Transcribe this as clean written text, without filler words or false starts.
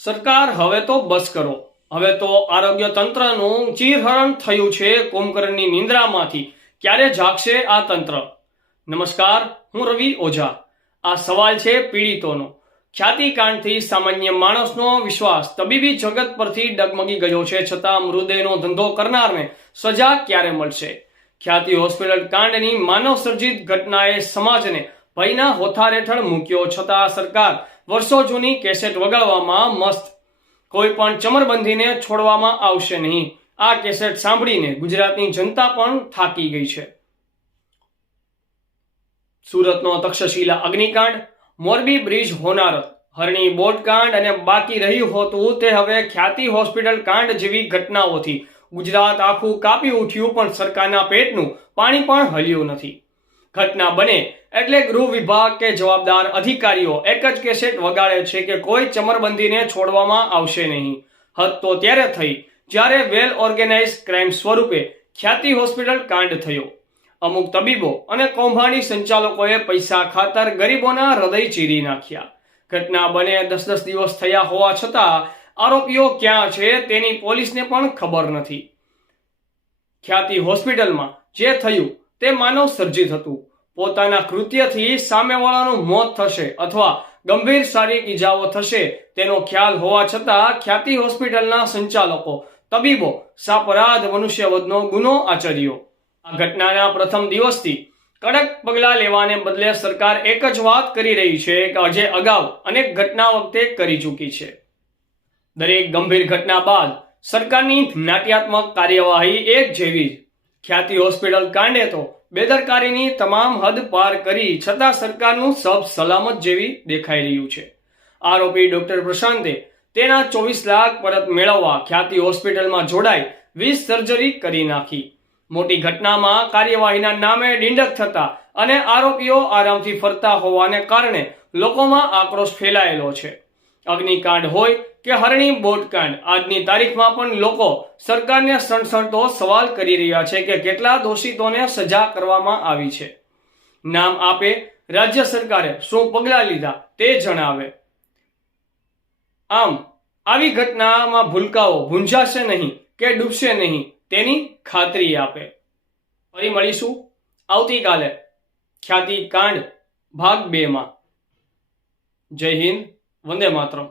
સરકાર હવે તો બસ કરો. હવે તો આરોગ્ય તંત્રનું ચીરહરણ થયું છે કુંભકર્ણની નિંદ્રામાંથી. ક્યારે જાગશે આ તંત્ર? નમસ્કાર, હું રવિ ઓઝા. આ સવાલ છે પીડિતોનો. ખ્યાતિકાંડથી સામાન્ય માણસનો વિશ્વાસ તબીબી જગત પરથી ડગમગી ગયો છે, છતાં મૃતદેહનો ધંધો કરનારને સજા ક્યારે મળશે? ખ્યાતિ હોસ્પિટલ કાંડની માનવ સર્જિત ઘટનાએ સમાજને ભયના હોથાર હેઠળ મૂક્યો, છતાં સરકાર વર્ષો જૂની કેસેટ વગાડવામાં મસ્ત. કોઈ પણ ચમરબંધીને છોડવામાં આવશે નહીં. આ કેસેટ સાંભળીને ગુજરાતની જનતા પણ થાકી ગઈ છે. સુરતનો તક્ષશિલા અગ્નિકાંડ, મોરબી બ્રિજ હોનારત, હરણી બોટકાંડ અને બાકી રહ્યું હતું તે હવે ખ્યાતિ હોસ્પિટલ કાંડ જેવી ઘટનાઓથી ગુજરાત આખું કાપી ઉઠ્યું, પણ સરકારના પેટનું પાણી પણ હલ્યું નથી. ઘટના બને એટલે ગૃહ વિભાગ કે જવાબદાર અધિકારીઓ એક જ કેસેટ વગાડે છે કે કોઈ ચમરબંધીને છોડવામાં આવશે નહીં. હદ તો ત્યારે થઈ જ્યારે વેલ ઓર્ગેનાઇઝ ક્રાઇમ સ્વરૂપે ખ્યાતિ હોસ્પિટલ કાંડ થયો. અમુક તબીબો અને કૌભાંડી સંચાલકોએ પૈસા ખાતર ગરીબોના હૃદય ચીરી નાખ્યા. ઘટના બને 10-10 દિવસ થયા હોવા છતાં આરોપીઓ ક્યાં છે તેની પોલીસને પણ ખબર નથી. ખ્યાતિ હોસ્પિટલમાં જે થયું તે માનવ સર્જિત હતું. પોતાના કૃત્યથી સામેવાળાનું મોત થશે અથવા ગંભીર શારીરિક ઈજાઓ થશે તેનો ખ્યાલ હોવા છતાં ખ્યાતિ હોસ્પિટલના સંચાલકો, તબીબો સાપરાધ મનુષ્યવધનો ગુનો આચર્યો. આ ઘટનાના પ્રથમ દિવસથી કડક પગલાં લેવાને બદલે સરકાર એક જ વાત કરી રહી છે કે આજે અગાઉ અનેક ઘટના વખતે કરી ચૂકી છે. દરેક ગંભીર ઘટના બાદ સરકારની નાટ્યાત્મક કાર્યવાહી એક જેવી જ. ખ્યાતિ હોસ્પિટલ કાંડે તો બેદરકારીની તમામ હદ પાર કરી, છતાં સરકારનું સબ સલામત જેવી દેખાઈ રહ્યું છે. આરોપી ડોક્ટર પ્રશાંતે તેના 24 લાખ પરત મેળવવા ખ્યાતિ હોસ્પિટલમાં જોડાઈ 20 સર્જરી કરી નાખી. મોટી ઘટનામાં કાર્યવાહીના નામે ડીંડક થતા અને આરોપીઓ આરામથી ફરતા હોવાને કારણે લોકોમાં આક્રોશ ફેલાયેલો છે. અગ્નિકાંડ હોય કે હરણી બોટકાંડ, આજની તારીખમાં પણ લોકો સરકારને સણસણતો સવાલ કરી રહ્યા છે કે કેટલા દોષિતોને સજા કરવામાં આવી છે. નામ આપે, રાજ્ય સરકારે શું પગલાં લીધા તે જણાવે. આમ આવી ઘટનામાં ભૂલકાઓ ભૂંજાશે નહીં કે ડૂબશે નહીં તેની ખાતરી આપે. ફરી મળીશું આવતીકાલે ખ્યાતિ કાંડ ભાગ 2 માં. જય હિન્દ, વંદે માતરમ.